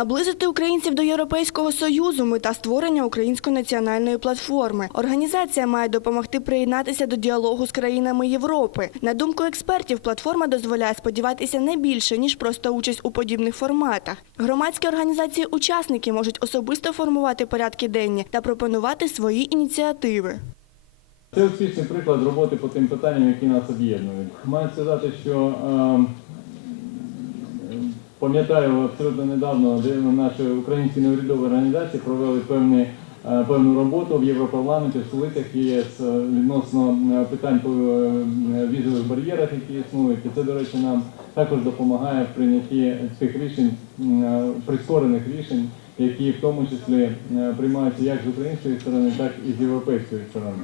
Наблизити українців до Європейського союзу мета створення української національної платформи. Організація має допомогти приєднатися до діалогу з країнами Європи. На думку експертів, платформа дозволяє сподіватися не більше ніж просто участь у подібних форматах. Громадські організації-учасники можуть особисто формувати порядки денні та пропонувати свої ініціативи. Це успішний приклад роботи по тим питанням, які нас об'єднують. Маю сказати, що е, пам'ятаю абсолютно недавно, наші українські неурядові організації провели певні, е, певну роботу в Європарламенті, в столицях єС е, відносно е, питань по візових бар'єрах, які існують. І це, до речі, нам також допомагає в прийнятті цих рішень, прискорених рішень, які в тому числі приймаються як з української сторони, так і з європейської сторони.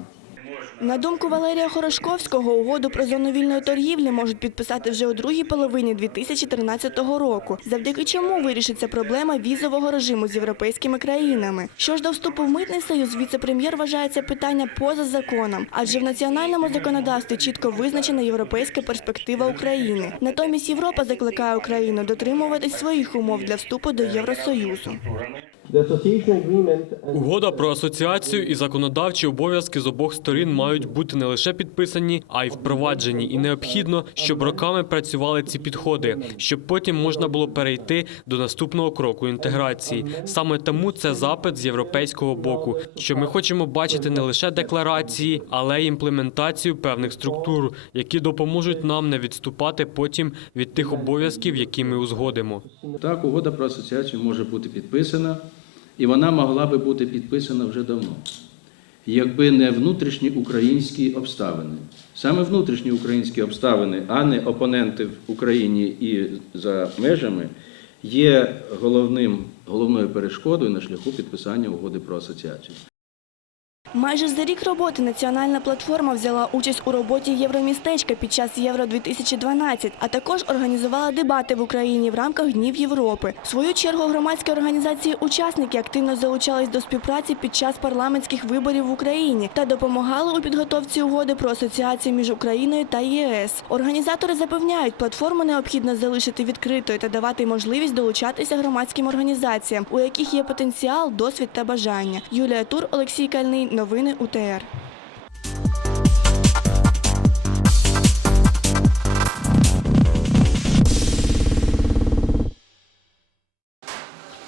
На думку Валерія Хорошковського, угоду про зону вільної торгівлі можуть підписати вже у другій половині 2013 року, завдяки чому вирішиться проблема візового режиму з європейськими країнами. Що ж до вступу в митний союз, віце-прем'єр вважає це питання поза законом, адже в національному законодавстві чітко визначена європейська перспектива України. Натомість Європа закликає Україну дотримуватись своїх умов для вступу до Євросоюзу. Угода про асоціацію і законодавчі обов'язки з обох сторін мають бути не лише підписані, а й впроваджені. І необхідно, щоб роками працювали ці підходи, щоб потім можна було перейти до наступного кроку інтеграції. Саме тому це запит з європейського боку, що ми хочемо бачити не лише декларації, але й імплементацію певних структур, які допоможуть нам не відступати потім від тих обов'язків, які ми узгодимо. Так, угода про асоціацію може бути підписана, і вона могла би бути підписана вже давно, якби не внутрішні українські обставини. Саме внутрішні українські обставини, а не опоненти в Україні і за межами, є головним, головною перешкодою на шляху підписання угоди про асоціацію. Майже за рік роботи національна платформа взяла участь у роботі Євромістечка під час Євро 2012, а також організувала дебати в Україні в рамках Днів Європи. В свою чергу громадські організації-учасники активно залучались до співпраці під час парламентських виборів в Україні та допомагали у підготовці угоди про асоціацію між Україною та ЄС. Організатори запевняють, платформу необхідно залишити відкритою та давати можливість долучатися громадським організаціям, у яких є потенціал, досвід та бажання. Юлія Тур, Олексій Кальний. Новини УТР.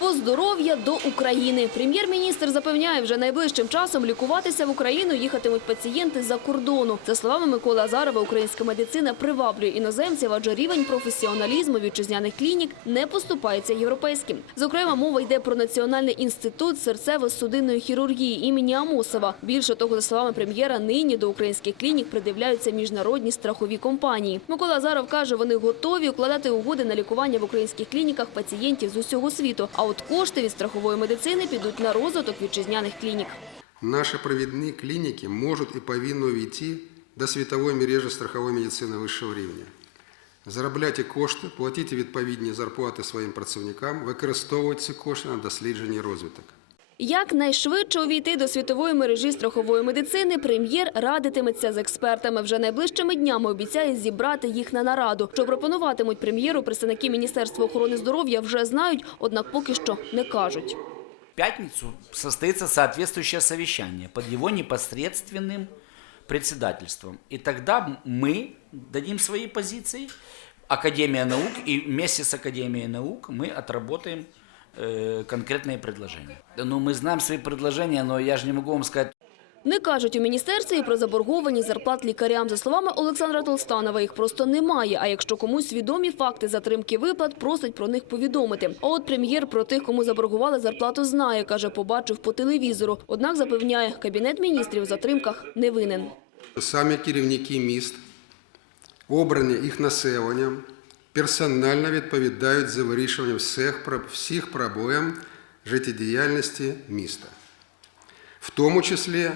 Поздоров'я до України. Прем'єр-міністр запевняє, вже найближчим часом лікуватися в Україну їхатимуть пацієнти за кордону. За словами Миколи Азарова, українська медицина приваблює іноземців, адже рівень професіоналізму вітчизняних клінік не поступається європейським. Зокрема, мова йде про Національний інститут серцево-судинної хірургії імені Амосова. Більше того, за словами прем'єра, нині до українських клінік придивляються міжнародні страхові компанії. Микола Азаров каже, вони готові укладати угоди на лікування в українських клініках пацієнтів з усього світу. А от кошти від страхової медицини підуть на розвиток вітчизняних клінік. Наші провідні клініки можуть і повинні увійти до світової мережі страхової медицини вищого рівня. Заробляйте кошти, платіть відповідні зарплати своїм працівникам, використовуйте ці кошти на дослідження і розвиток. Як найшвидше увійти до світової мережі страхової медицини, прем'єр радитиметься з експертами. Вже найближчими днями обіцяє зібрати їх на нараду. Що пропонуватимуть прем'єру, представники Міністерства охорони здоров'я вже знають, однак поки що не кажуть. В пятницу состоится соответствующее совещание под его непосредственным председательством. И тогда мы дадим свои позиции, Академия наук, и вместе с Академией наук мы отработаем э, конкретные предложения. Ну, мы знаем свои предложения, но я же не могу вам сказать, Не кажуть у міністерстві і про заборгованість зарплат лікарям. За словами Олександра Толстанова, їх просто немає. А якщо комусь відомі факти затримки виплат, просить про них повідомити. А от прем'єр про тих, кому заборгували зарплату, знає, каже, побачив по телевізору. Однак запевняє, кабінет міністрів у затримках не винен. Самі керівники міст, обрані їх населенням, персонально відповідають за вирішування всіх, всіх проблем життєдіяльності міста, в тому числі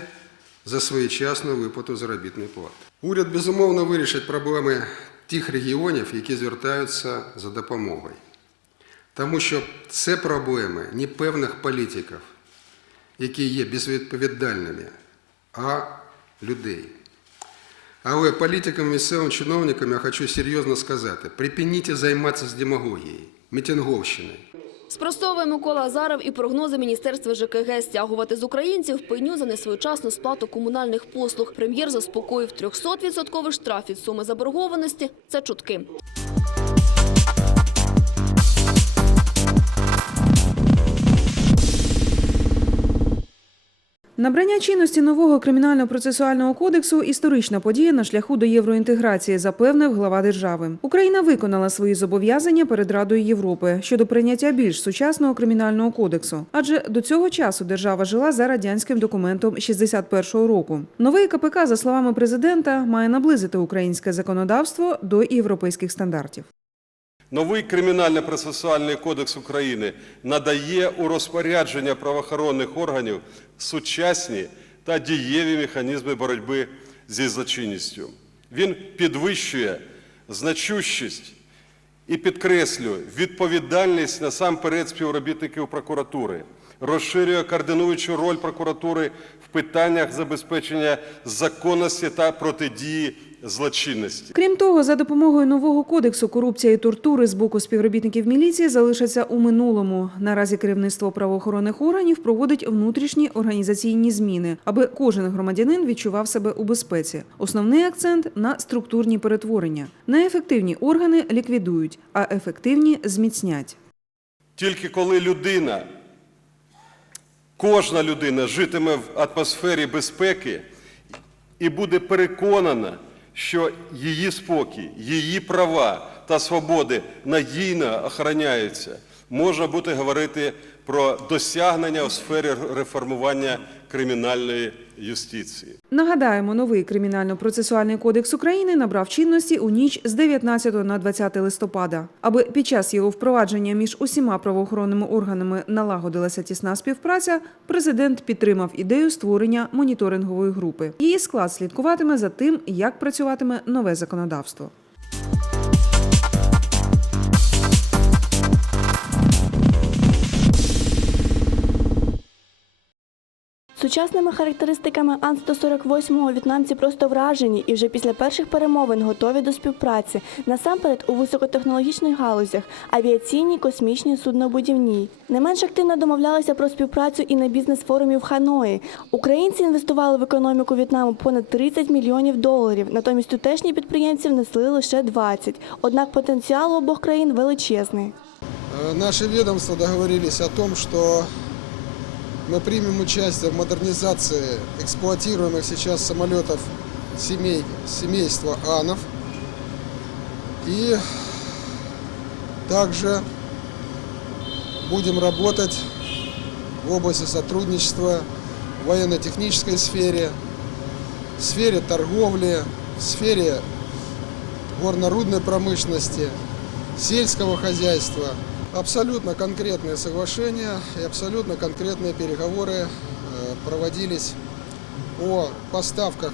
за своєчасну виплату заробітної плати. Уряд безумовно вирішить проблеми тих регіонів, які звертаються за допомогою. Тому що це проблеми не певних політиків, які є безвідповідальними, а людей. Але політикам, місцевим чиновникам я хочу серйозно сказати: припиніть займатися з демагогією, мітинговщиною. Спростовує Микола Азаров і прогнози Міністерства ЖКГ стягувати з українців пеню за несвоєчасну сплату комунальних послуг. Прем'єр заспокоїв 300-відсотковий штраф від суми заборгованості – це чутки. Набрання чинності нового кримінально-процесуального кодексу історична подія на шляху до євроінтеграції, запевнив глава держави. Україна виконала свої зобов'язання перед Радою Європи щодо прийняття більш сучасного кримінального кодексу. Адже до цього часу держава жила за радянським документом 61-го року. Новий КПК, за словами президента, має наблизити українське законодавство до європейських стандартів. Новий кримінально-процесуальний кодекс України надає у розпорядження правоохоронних органів сучасні та дієві механізми боротьби зі злочинністю. Він підвищує значущість і підкреслює відповідальність насамперед співробітників прокуратури, розширює координуючу роль прокуратури в питаннях забезпечення законності та протидії злочинності. Крім того, за допомогою нового кодексу корупція і тортури з боку співробітників міліції залишаться у минулому. Наразі керівництво правоохоронних органів проводить внутрішні організаційні зміни, аби кожен громадянин відчував себе у безпеці. Основний акцент на структурні перетворення. Неефективні органи ліквідують, а ефективні зміцнять. Тільки коли людина, кожна людина житиме в атмосфері безпеки і буде переконана, що її спокій, її права та свободи надійно охороняються, можна буде говорити про досягнення у сфері реформування кримінальної юстиції. Нагадаємо, новий кримінально-процесуальний кодекс України набрав чинності у ніч з 19 на 20 листопада. Аби під час його впровадження між усіма правоохоронними органами налагодилася тісна співпраця, президент підтримав ідею створення моніторингової групи. Її склад слідкуватиме за тим, як працюватиме нове законодавство. Сучасними характеристиками Ан-148 в'єтнамці просто вражені і вже після перших перемовин готові до співпраці, насамперед у високотехнологічних галузях – авіаційній, космічній, суднобудівній. Не менш активно домовлялися про співпрацю і на бізнес-форумі в Ханої. Українці інвестували в економіку В'єтнаму понад 30 мільйонів доларів, натомість тутешні підприємці внесли лише 20. Однак потенціал обох країн величезний. Э, Наши ведомства договорились о том, что мы примем участие в модернизации эксплуатируемых сейчас самолетов семей, семейства АНов. И также будем работать в области сотрудничества в военно-технической сфере, в сфере торговли, в сфере горно-рудной промышленности, сельского хозяйства. Абсолютно конкретные соглашения и абсолютно конкретные переговоры э, проводились о поставках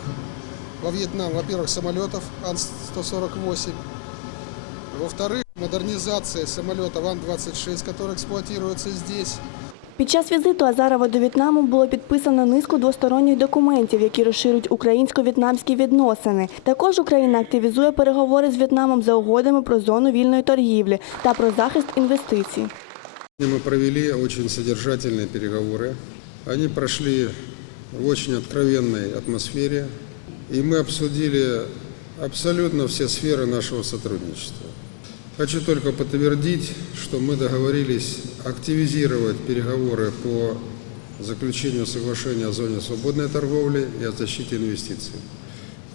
во Вьетнам, во-первых, самолетов Ан-148, во-вторых, модернизация самолетов Ан-26, который эксплуатируется здесь, Під час візиту Азарова до В'єтнаму було підписано низку двосторонніх документів, які розширюють українсько-в'єтнамські відносини. Також Україна активізує переговори з В'єтнамом за угодами про зону вільної торгівлі та про захист інвестицій. Мы провели очень содержательные переговоры. Они прошли в очень откровенной атмосфере, и мы обсудили абсолютно все сферы нашего сотрудничества. Хочу только подтвердить, что мы договорились активизировать переговоры по заключению соглашения о зоне свободной торговли и о защите инвестиций.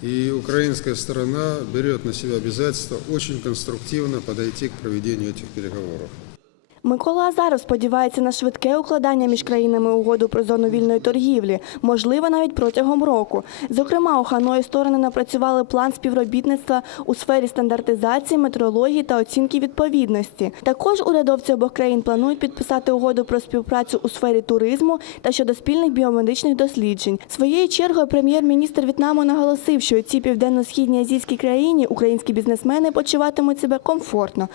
И украинская сторона берет на себя обязательство очень конструктивно подойти к проведению этих переговоров. Микола Азаров сподівається на швидке укладання між країнами угоду про зону вільної торгівлі, можливо, навіть протягом року. Зокрема, у Ханої сторони напрацювали план співробітництва у сфері стандартизації, метрології та оцінки відповідності. Також урядовці обох країн планують підписати угоду про співпрацю у сфері туризму та щодо спільних біомедичних досліджень. Своєю чергою прем'єр-міністр В'єтнаму наголосив, що у цій південно-східній азійській країні українські бізнесмени почуватимуть себе комфортно.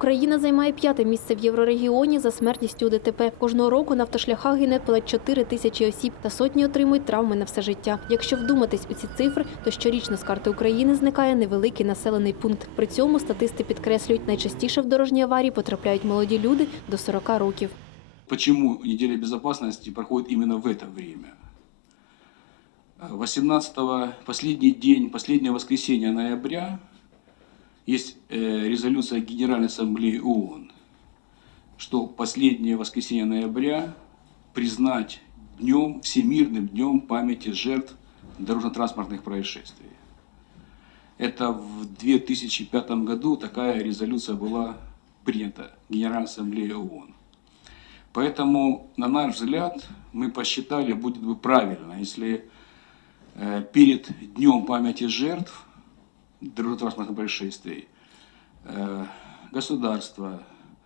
Україна займає п'яте місце в єврорегіоні за смертністю ДТП. Кожного року на автошляхах гине понад 4 тисячі осіб та сотні отримують травми на все життя. Якщо вдуматись у ці цифри, то щорічно з карти України зникає невеликий населений пункт. При цьому статисти підкреслюють, найчастіше в дорожні аварії потрапляють молоді люди до 40 років. Почему неделя безопасности проходит именно в это время? 18 последний день, последнее воскресенье ноября есть э, резолюция Генеральной Ассамблеи ООН, что последнее воскресенье ноября признать днем, всемирным днем памяти жертв дорожно-транспортных происшествий. Это в 2005 году такая резолюция была принята Генеральной Ассамблеей ООН. Поэтому, на наш взгляд, мы посчитали, будет бы правильно, если э, перед Днем памяти жертв дорожно-транспортных происшествий э, государство,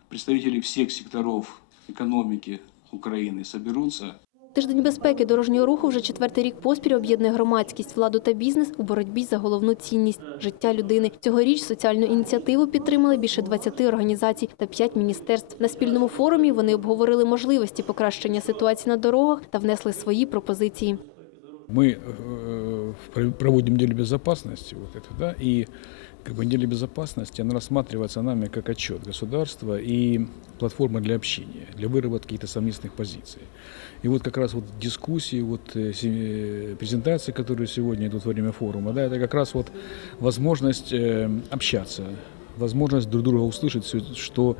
представители всех секторов экономики Украины соберутся Тиждень безпеки дорожнього руху вже четвертий рік поспіль об'єднує громадськість, владу та бізнес у боротьбі за головну цінність життя людини. Цьогоріч соціальну ініціативу підтримали більше 20 організацій та 5 міністерств. На спільному форумі вони обговорили можливості покращення ситуації на дорогах та внесли свої пропозиції. Мы э, пр- проводим неделю безопасности, вот это, да, и как бы неделя безопасности, она рассматривается нами как отчет государства и платформа для общения, для выработки каких-то совместных позиций. И вот как раз вот дискуссии, вот э, э, презентации, которые сегодня идут во время форума, да, это как раз вот возможность общаться, возможность друг друга услышать, что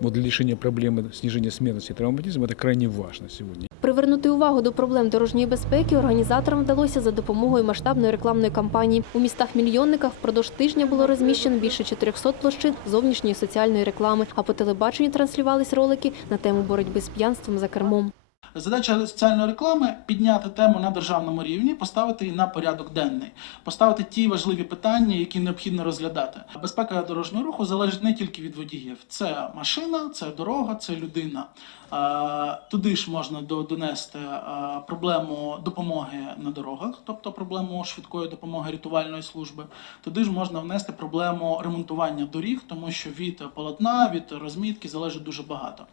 вот для решения проблемы снижения смертности и травматизма это крайне важно сегодня. Привернути увагу до проблем дорожньої безпеки організаторам вдалося за допомогою масштабної рекламної кампанії. У містах-мільйонниках впродовж тижня було розміщено більше 400 площин зовнішньої соціальної реклами, а по телебаченню транслювались ролики на тему боротьби з п'янством за кермом. Задача соціальної реклами підняти тему на державному рівні, поставити її на порядок денний, поставити ті важливі питання, які необхідно розглядати. Безпека дорожнього руху залежить не тільки від водіїв. Це машина, це дорога, це людина. Е, Туди ж можна донести е, проблему допомоги на дорогах, тобто проблему швидкої допомоги рятувальної служби. Туди ж можна внести проблему ремонтування доріг, тому що від полотна, від розмітки залежить дуже багато.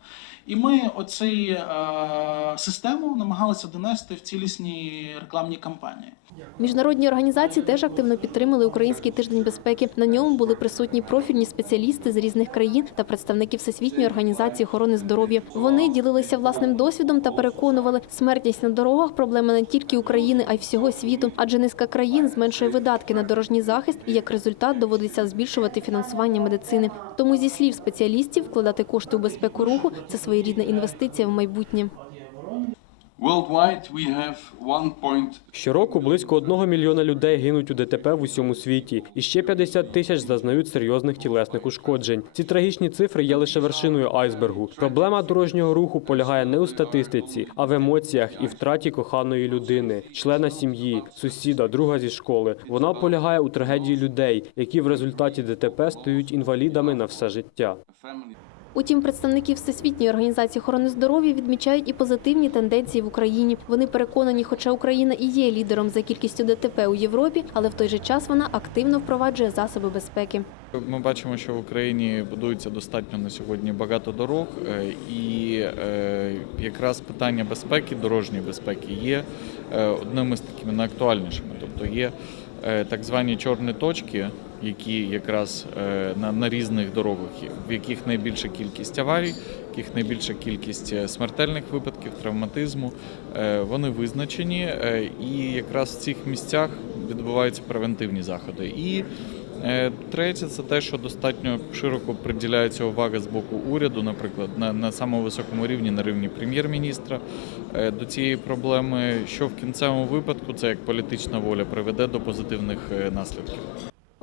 І ми оцю е, систему намагалися донести в цілісній рекламній кампанії. Міжнародні організації теж активно підтримали український тиждень безпеки. На ньому були присутні профільні спеціалісти з різних країн та представники Всесвітньої організації охорони здоров'я. Вони ділилися власним досвідом та переконували, смертність на дорогах проблема не тільки України, а й всього світу, адже низка країн зменшує видатки на дорожній захист і як результат доводиться збільшувати фінансування медицини. Тому зі слів спеціалістів вкладати кошти у безпеку руху це своєрідна інвестиція в майбутнє. Worldwide we have 1. Щороку близько одного мільйона людей гинуть у ДТП в усьому світі, і ще 50 тисяч зазнають серйозних тілесних ушкоджень. Ці трагічні цифри є лише вершиною айсбергу. Проблема дорожнього руху полягає не у статистиці, а в емоціях і втраті коханої людини, члена сім'ї, сусіда, друга зі школи. Вона полягає у трагедії людей, які в результаті ДТП стають інвалідами на все життя. Утім, представники Всесвітньої організації охорони здоров'я відмічають і позитивні тенденції в Україні. Вони переконані, хоча Україна і є лідером за кількістю ДТП у Європі, але в той же час вона активно впроваджує засоби безпеки. Ми бачимо, що в Україні будується достатньо на сьогодні багато дорог, е, і е, якраз питання безпеки, дорожньої безпеки є е, одним із такими найактуальнішими. Тобто є так звані чорні точки, які якраз е, на, на різних дорогах, в яких найбільша кількість аварій, в яких найбільша кількість е, смертельних випадків, травматизму. Е, Вони визначені, і якраз в цих місцях відбуваються превентивні заходи. І Третє, це те, що достатньо широко приділяється увага з боку уряду, наприклад, на, на самому високому рівні, на рівні прем'єр-міністра до цієї проблеми, що в кінцевому випадку це як політична воля приведе до позитивних наслідків.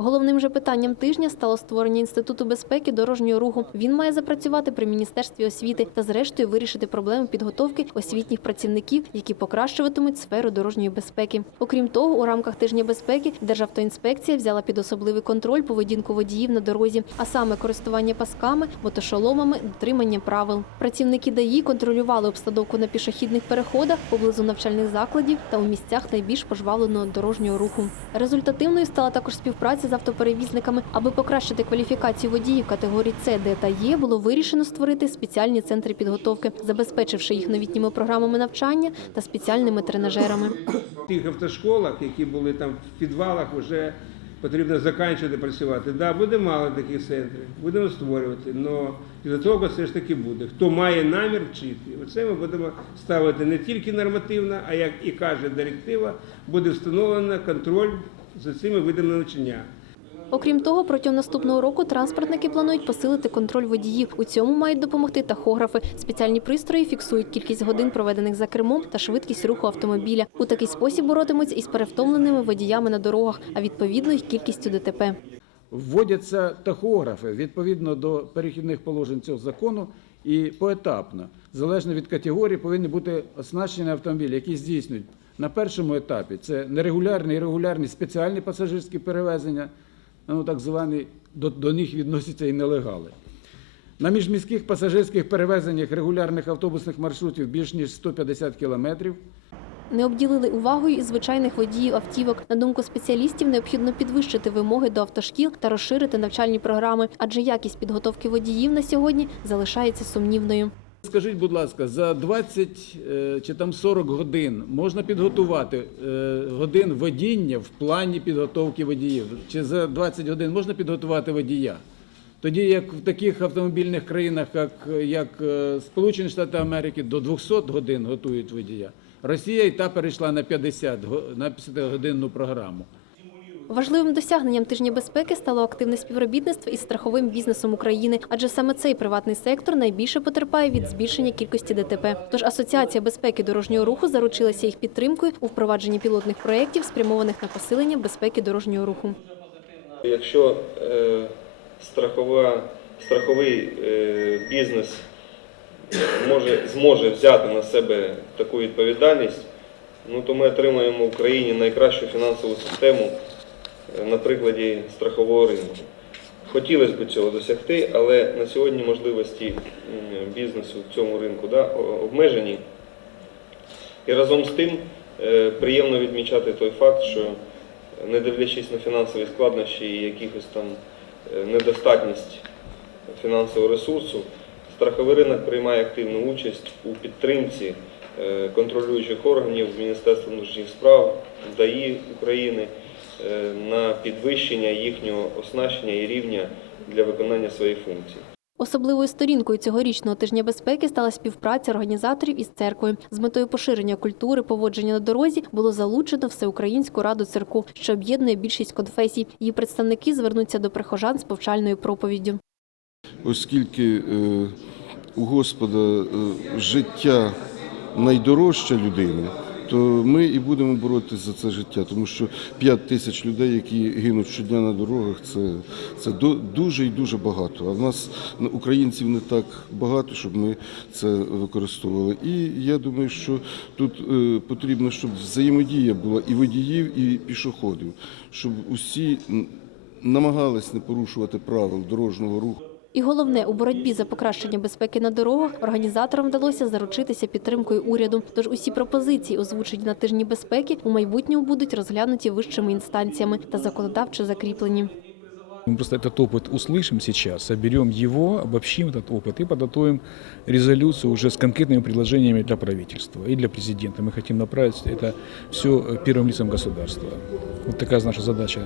Головним же питанням тижня стало створення інституту безпеки дорожнього руху. Він має запрацювати при міністерстві освіти та, зрештою, вирішити проблему підготовки освітніх працівників, які покращуватимуть сферу дорожньої безпеки. Окрім того, у рамках тижня безпеки Державтоінспекція взяла під особливий контроль поведінку водіїв на дорозі, а саме користування пасками, мотошоломами, дотримання правил. Працівники ДАІ контролювали обстановку на пішохідних переходах поблизу навчальних закладів та у місцях найбільш пожвавленого дорожнього руху. Результативною стала також співпраця з автоперевізниками. Аби покращити кваліфікацію водіїв категорій С, Д та Е, було вирішено створити спеціальні центри підготовки, забезпечивши їх новітніми програмами навчання та спеціальними тренажерами. В тих автошколах, які були там в підвалах, вже потрібно закінчувати працювати. Да, буде мало таких центрів, будемо створювати, але підготовка все ж таки буде. Хто має намір вчити, оце ми будемо ставити не тільки нормативно, а як і каже директива, буде встановлено контроль за цими видами навчання. Окрім того, протягом наступного року транспортники планують посилити контроль водіїв. У цьому мають допомогти тахографи. Спеціальні пристрої фіксують кількість годин, проведених за кермом та швидкість руху автомобіля. У такий спосіб боротимуться із перевтомленими водіями на дорогах, а відповідно й кількістю ДТП. Вводяться тахографи відповідно до перехідних положень цього закону і поетапно, залежно від категорії, повинні бути оснащені автомобілі, які здійснюють на першому етапі це нерегулярні і регулярні спеціальні пасажирські перевезення, ну так звані до, до них відносяться і нелегали. На міжміських пасажирських перевезеннях регулярних автобусних маршрутів більш ніж 150 кілометрів. Не обділили увагою і звичайних водіїв автівок. На думку спеціалістів, необхідно підвищити вимоги до автошкіл та розширити навчальні програми, адже якість підготовки водіїв на сьогодні залишається сумнівною. Скажіть, будь ласка, за 20 е, чи там 40 годин можна підготувати е, годин водіння в плані підготовки водіїв? Чи за 20 годин можна підготувати водія? Тоді як в таких автомобільних країнах, як, як е, Сполучені Штати Америки, до 200 годин готують водія. Росія і та перейшла на 50 го- на 50 годинну програму. Важливим досягненням тижня безпеки стало активне співробітництво із страховим бізнесом України, адже саме цей приватний сектор найбільше потерпає від збільшення кількості ДТП. Тож Асоціація безпеки дорожнього руху заручилася їх підтримкою у впровадженні пілотних проєктів, спрямованих на посилення безпеки дорожнього руху. Якщо е, страхова, страховий е, бізнес може, зможе взяти на себе таку відповідальність, ну, то ми отримаємо в Україні найкращу фінансову систему на прикладі страхового ринку. Хотілося б цього досягти, але на сьогодні можливості бізнесу в цьому ринку да, обмежені. І разом з тим е, приємно відмічати той факт, що не дивлячись на фінансові складнощі і якихось там е, недостатність фінансового ресурсу, страховий ринок приймає активну участь у підтримці е, контролюючих органів Міністерства внутрішніх справ, ДАІ України на підвищення їхнього оснащення і рівня для виконання своїх функцій. Особливою сторінкою цьогорічного тижня безпеки стала співпраця організаторів із церквою. З метою поширення культури поводження на дорозі було залучено Всеукраїнську раду церков, що об'єднує більшість конфесій. Її представники звернуться до прихожан з повчальною проповіддю. оскільки е, у Господа е, життя найдорожча людини, то ми і будемо боротися за це життя, тому що 5 тисяч людей, які гинуть щодня на дорогах, це, це дуже і дуже багато. А в нас ну, українців не так багато, щоб ми це використовували. І я думаю, що тут е, потрібно, щоб взаємодія була і водіїв, і пішоходів, щоб усі намагались не порушувати правил дорожнього руху. І головне, у боротьбі за покращення безпеки на дорогах організаторам вдалося заручитися підтримкою уряду. Тож усі пропозиції, озвучені на тижні безпеки, у майбутньому будуть розглянуті вищими інстанціями та законодавчо закріплені. Мы просто этот опыт услышим сейчас, соберем его, обобщим этот опыт и подготовим резолюцию уже с конкретными предложениями для правительства и для президента. Мы хотим направить это все первым лицам государства. Вот такая наша задача.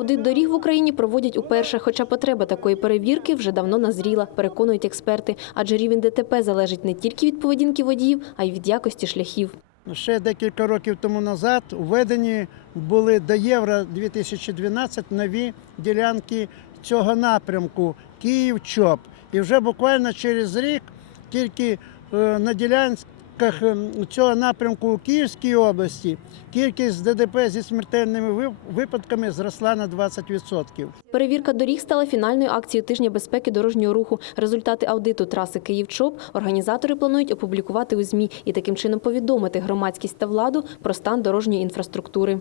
Аудит доріг в Україні проводять уперше, хоча потреба такої перевірки вже давно назріла, переконують експерти. Адже рівень ДТП залежить не тільки від поведінки водіїв, а й від якості шляхів. Ще декілька років тому назад введені були до Євро 2012 нові ділянки цього напрямку Київ-Чоп. І вже буквально через рік тільки е, на ділянках ем, цього напрямку у Київській області кількість ДТП зі смертельними випадками зросла на 20%. Перевірка доріг стала фінальною акцією тижня безпеки дорожнього руху. Результати аудиту траси Київ-Чоп організатори планують опублікувати у ЗМІ і таким чином повідомити громадськість та владу про стан дорожньої інфраструктури.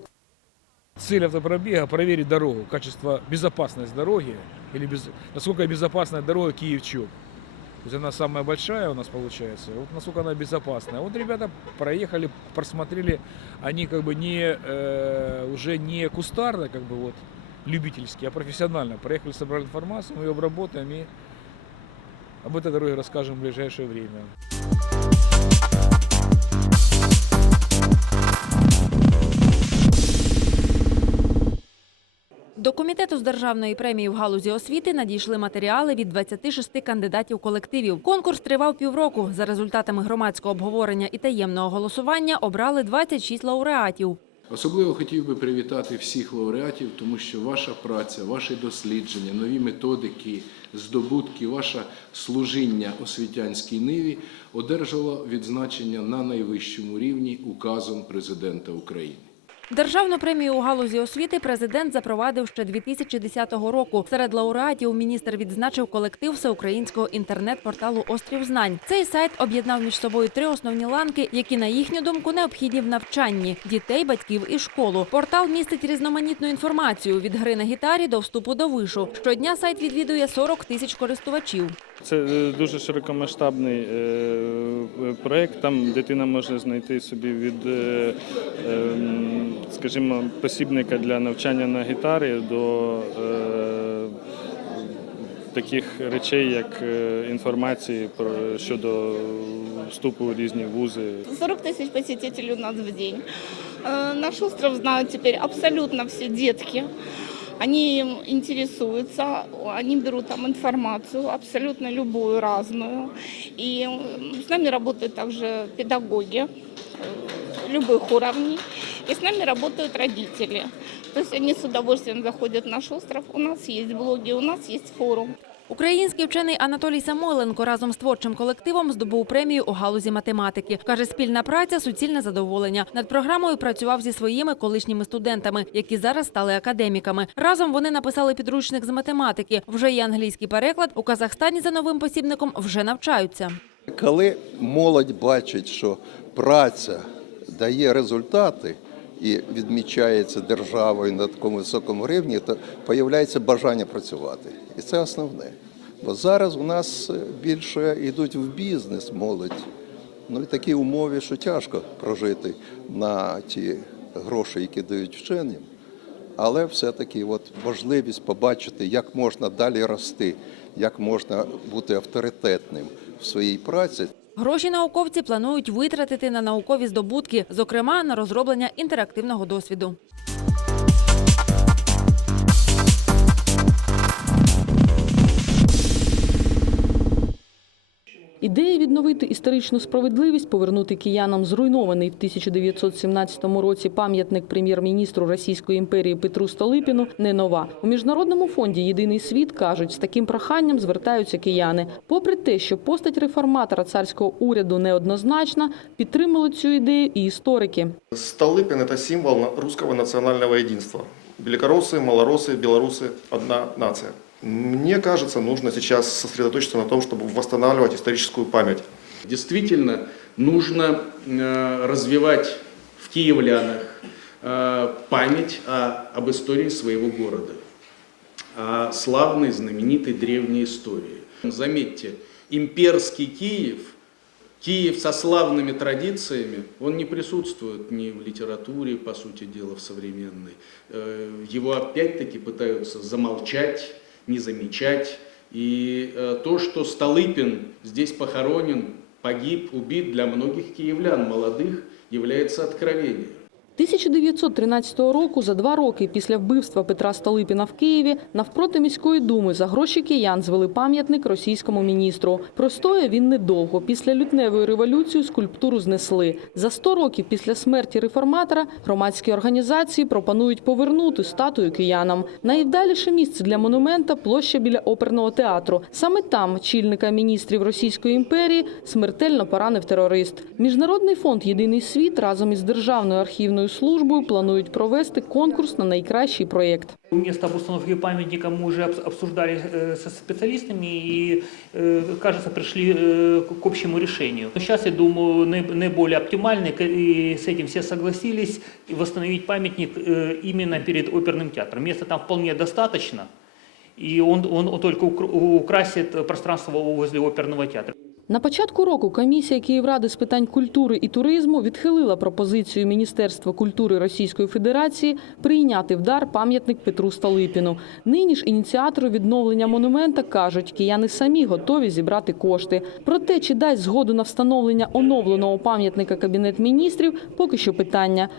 Цель автопробега – проверить дорогу, качество, безопасность дороги, или без, насколько безопасна дорога Киев-Чоп. То есть она самая большая у нас получается. Вот насколько она безопасная. Вот ребята проехали, просмотрели, они как бы не э, уже не кустарно, как бы вот любительски, а профессионально. Проехали, собрали информацию, мы ее обработаем и об этой дороге расскажем в ближайшее время. До комітету з державної премії в галузі освіти надійшли матеріали від 26 кандидатів колективів. Конкурс тривав півроку. За результатами громадського обговорення і таємного голосування обрали 26 лауреатів. Особливо хотів би привітати всіх лауреатів, тому що ваша праця, ваші дослідження, нові методики, здобутки, ваше служіння освітянській ниві одержало відзначення на найвищому рівні указом президента України. Державну премію у галузі освіти президент запровадив ще 2010 року. Серед лауреатів міністр відзначив колектив всеукраїнського інтернет-порталу Острів знань. Цей сайт об'єднав між собою три основні ланки, які, на їхню думку, необхідні в навчанні дітей, батьків і школу. Портал містить різноманітну інформацію від гри на гітарі до вступу до вишу. Щодня сайт відвідує 40 тисяч користувачів. Це е, дуже широкомасштабний е, проєкт. Там дитина може знайти собі від, е, ем, скажімо, посібника для навчання на гітарі до таких речей, як інформації про щодо вступу у різні вузи. 40 тысяч посетителей у нас в день. Наш остров знают теперь абсолютно все детки. Они им интересуются, они берут там информацию, абсолютно любую, разную. И с нами работают также педагоги э, любых уровней. И с нами работают родители. То есть они с удовольствием заходят в наш остров. У нас есть блоги, у нас есть форум. Український вчений Анатолій Самойленко разом з творчим колективом здобув премію у галузі математики. Каже, спільна праця суцільне задоволення. Над програмою працював зі своїми колишніми студентами, які зараз стали академіками. Разом вони написали підручник з математики. Вже є англійський переклад. У Казахстані за новим посібником вже навчаються. Коли молодь бачить, що праця дає результати і відмічається державою на такому високому рівні, то появляється бажання працювати. І це основне. Бо зараз у нас більше йдуть в бізнес молодь. Ну і такі умови, що тяжко прожити на ті гроші, які дають вченим. Але все-таки от можливість побачити, як можна далі рости, як можна бути авторитетним в своїй праці. Гроші науковці планують витратити на наукові здобутки, зокрема на розроблення інтерактивного досвіду. Ідея відновити історичну справедливість, повернути киянам зруйнований в 1917 році пам'ятник прем'єр-міністру Російської імперії Петру Столипіну не нова. У міжнародному фонді Єдиний світ кажуть, з таким проханням звертаються кияни. Попри те, що постать реформатора царського уряду неоднозначна, підтримали цю ідею і історики. Столыпин – это символ на- русского национального единства. Великороссы, малоросы, белорусы – одна нация. Мне кажется, нужно сейчас сосредоточиться на том, чтобы восстанавливать историческую память. Действительно, нужно э, развивать в киевлянах э, память о- об истории своего города, о славной, знаменитой древней истории. Заметьте, имперский Киев, Киев со славными традициями, он не присутствует ни в литературе, по сути дела, в современной. Э, Его опять-таки пытаются замолчать, не замечать. И э, то, что Столыпин здесь похоронен, погиб, убит для многих киевлян, молодых, является откровением. 1913 року, за два роки після вбивства Петра Столипіна в Києві, навпроти міської думи за гроші киян звели пам'ятник російському міністру. Простоє він недовго. Після лютневої революції скульптуру знесли. За 100 років після смерті реформатора громадські організації пропонують повернути статую киянам. Найвдаліше місце для монумента площа біля оперного театру. Саме там чільника міністрів Російської імперії смертельно поранив терорист. Міжнародний фонд Єдиний світ разом із Державною архівною службою планують провести конкурс на найкращий проєкт. Место об установке памятника мы уже обс- обсуждали э, со специалистами и, э, кажется, пришли э, к- к общему решению. Сейчас, я думаю, наиб- наиболее оптимальный, к- и с этим все согласились, и восстановить памятник э, именно перед оперным театром. Места там вполне достаточно. и он, он только укра- украсит пространство возле оперного театра. На початку року комісія Київради з питань культури і туризму відхилила пропозицію Міністерства культури Російської Федерації прийняти в дар пам'ятник Петру Столипіну. Нині ж ініціатори відновлення монумента кажуть, кияни самі готові зібрати кошти. Проте, чи дасть згоду на встановлення оновленого пам'ятника Кабінет міністрів, поки що питання.